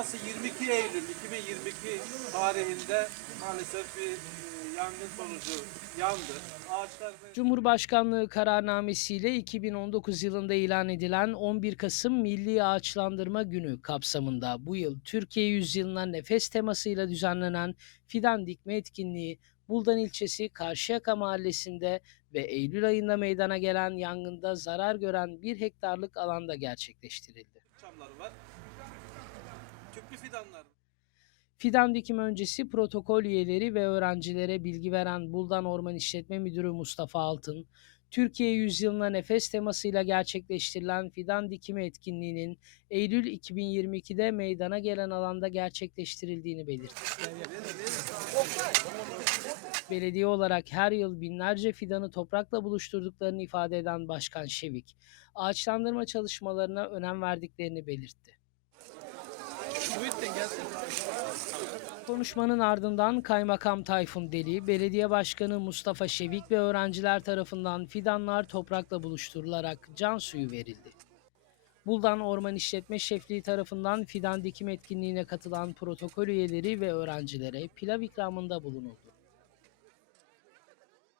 Burası 22 Eylül 2022 tarihinde maalesef bir e, yangın sonucu yandı. Ağaçlar Cumhurbaşkanlığı kararnamesiyle 2019 yılında ilan edilen 11 Kasım Milli Ağaçlandırma Günü kapsamında bu yıl Türkiye Yüzyılına nefes temasıyla düzenlenen fidan dikme etkinliği Buldan ilçesi Karşıyaka mahallesinde ve Eylül ayında meydana gelen yangında zarar gören 1 hektarlık alanda gerçekleştirildi. çamları var. Tüplü fidanlar. Fidan dikim öncesi protokol üyeleri ve öğrencilere bilgi veren Buldan Orman İşletme Müdürü Mustafa Altın, Türkiye Yüzyılına Nefes temasıyla gerçekleştirilen fidan dikimi etkinliğinin Eylül 2022'de meydana gelen alanda gerçekleştirildiğini belirtti. Belediye olarak her yıl binlerce fidanı toprakla buluşturduklarını ifade eden Başkan Şevik, ağaçlandırma çalışmalarına önem verdiklerini belirtti. Konuşmanın ardından Kaymakam Tayfun Deli, Belediye Başkanı Mustafa Şevik ve öğrenciler tarafından fidanlar toprakla buluşturularak can suyu verildi. Buldan Orman İşletme Şefliği tarafından fidan dikim etkinliğine katılan protokol üyeleri ve öğrencilere pilav ikramında bulunuldu.